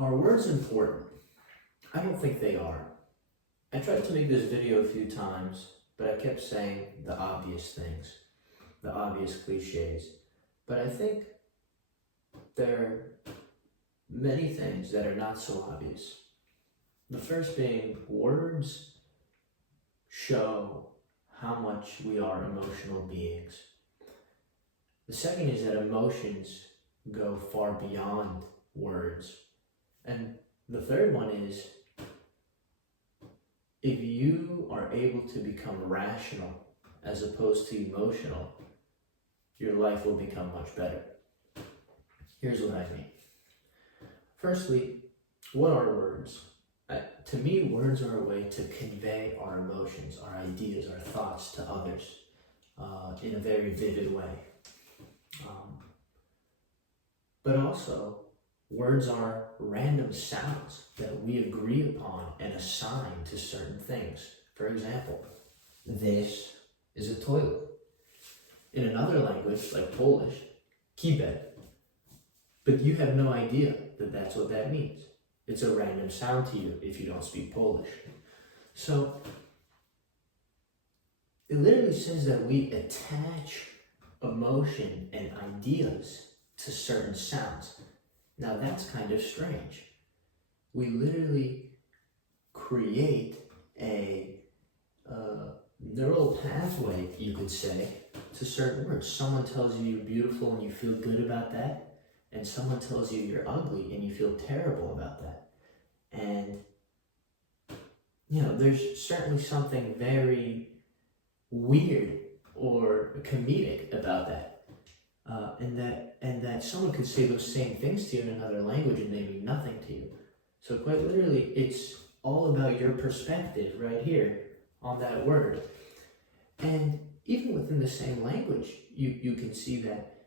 Are words important? I don't think they are. I tried to make this video a few times, but I kept saying the obvious things, the obvious cliches. But I think there are many things that are not so obvious. The first being words show how much we are emotional beings. The second is that emotions go far beyond words. And the third one is, if you are able to become rational as opposed to emotional, your life will become much better. Here's what I mean. Firstly, what are words? To me, words are a way to convey our emotions, our ideas, our thoughts to others in a very vivid way. But also, words are random sounds that we agree upon and assign to certain things. For example, this is a toilet. In another language, like Polish, kibel. But you have no idea that that's what that means. It's a random sound to you if you don't speak Polish. So, it literally says that we attach emotion and ideas to certain sounds. Now that's kind of strange. We literally create a neural pathway, you could say, to certain words. Someone tells you you're beautiful and you feel good about that, and someone tells you you're ugly and you feel terrible about that. And, there's certainly something very weird or comedic about that. And that someone could say those same things to you in another language and they mean nothing to you. So quite literally, it's all about your perspective right here on that word. And even within the same language, you can see that,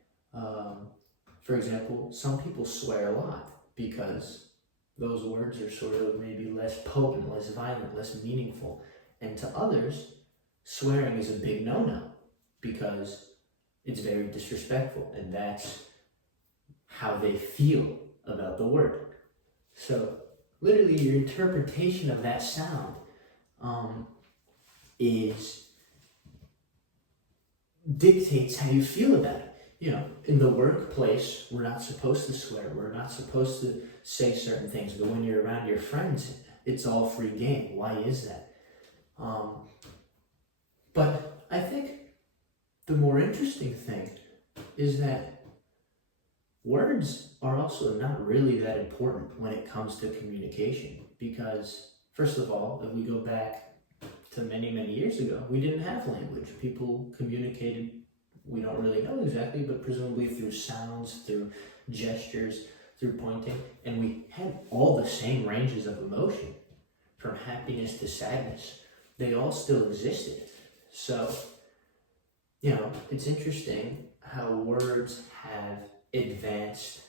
for example, some people swear a lot because those words are sort of maybe less potent, less violent, less meaningful. And to others, swearing is a big no-no because it's very disrespectful, and that's how they feel about the word. So, literally, your interpretation of that sound dictates how you feel about it. In the workplace, we're not supposed to swear. We're not supposed to say certain things. But when you're around your friends, it's all free game. Why is that? But I think the more interesting thing is that words are also not really that important when it comes to communication. Because, first of all, if we go back to many, many years ago, we didn't have language. People communicated, we don't really know exactly, but presumably through sounds, through gestures, through pointing. And we had all the same ranges of emotion, from happiness to sadness. They all still existed. So, it's interesting how words have advanced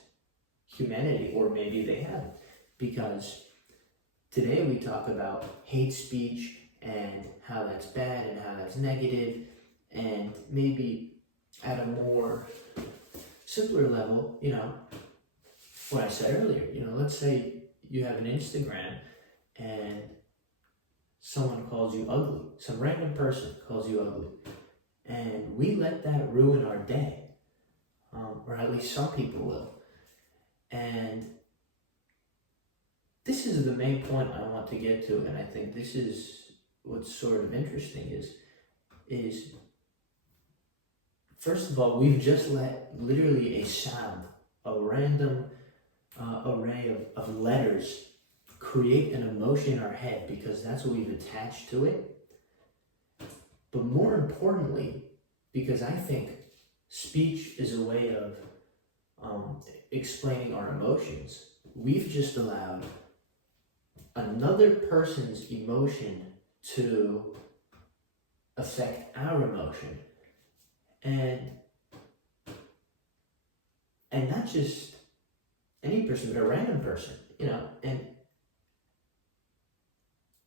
humanity, or maybe they haven't. Because today we talk about hate speech and how that's bad and how that's negative, and maybe at a more simpler level, what I said earlier, let's say you have an Instagram and someone calls you ugly, some random person calls you ugly, and we let that ruin our day, or at least some people will. And this is the main point I want to get to, and I think this is what's sort of interesting is first of all, we've just let literally a sound, a random array of letters create an emotion in our head because that's what we've attached to it. But more importantly, because I think speech is a way of explaining our emotions, we've just allowed another person's emotion to affect our emotion. And not just any person, but a random person,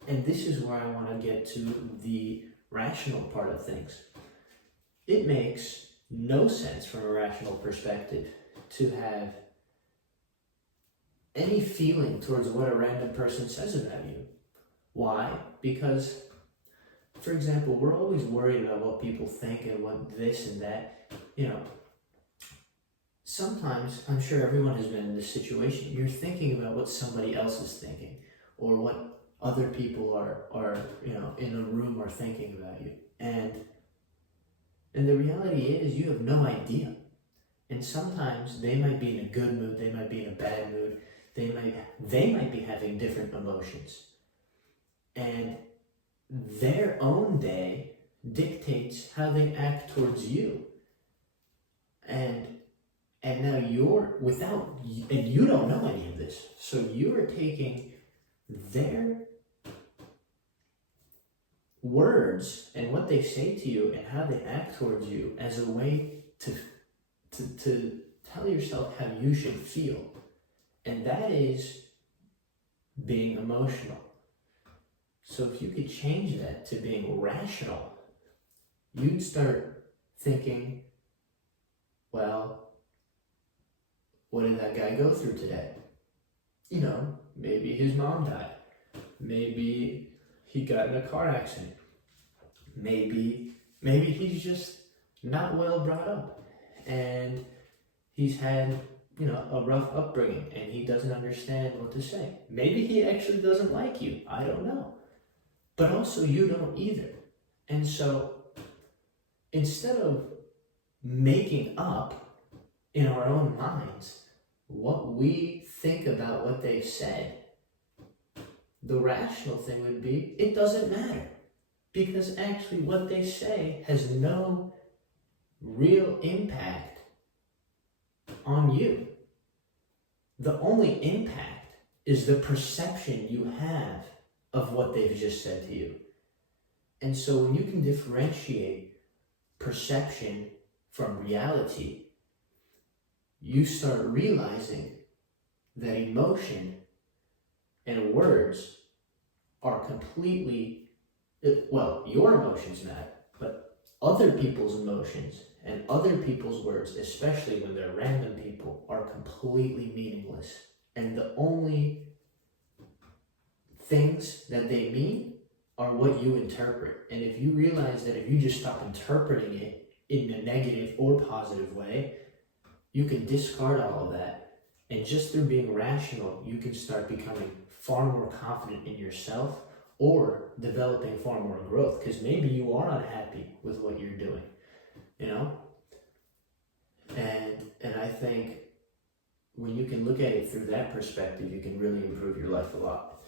and this is where I want to get to the rational part of things. It makes no sense from a rational perspective to have any feeling towards what a random person says about you. Why? Because, for example, we're always worried about what people think and what this and that. You know, sometimes, I'm sure everyone has been in this situation, you're thinking about what somebody else is thinking, or what other people are in a room are thinking about you. And the reality is you have no idea. And sometimes they might be in a good mood, they might be in a bad mood, they might be having different emotions. And their own day dictates how they act towards you. And now and you don't know any of this. So you are taking their words and what they say to you and how they act towards you as a way to tell yourself how you should feel. And that is being emotional. So if you could change that to being rational, you'd start thinking, well, what did that guy go through today? You know, maybe his mom died. Maybe he got in a car accident. Maybe he's just not well brought up and he's had, a rough upbringing and he doesn't understand what to say. Maybe he actually doesn't like you. I don't know. But also you don't either. And so instead of making up in our own minds what we think about what they said, the rational thing would be, it doesn't matter. Because actually what they say has no real impact on you. The only impact is the perception you have of what they've just said to you. And so when you can differentiate perception from reality, you start realizing that emotion and words are completely, your emotions matter, but other people's emotions and other people's words, especially when they're random people, are completely meaningless. And the only things that they mean are what you interpret. And if you realize that if you just stop interpreting it in a negative or positive way, you can discard all of that. And just through being rational, you can start becoming far more confident in yourself or developing far more growth, because maybe you are unhappy with what you're doing, And I think when you can look at it through that perspective, you can really improve your life a lot.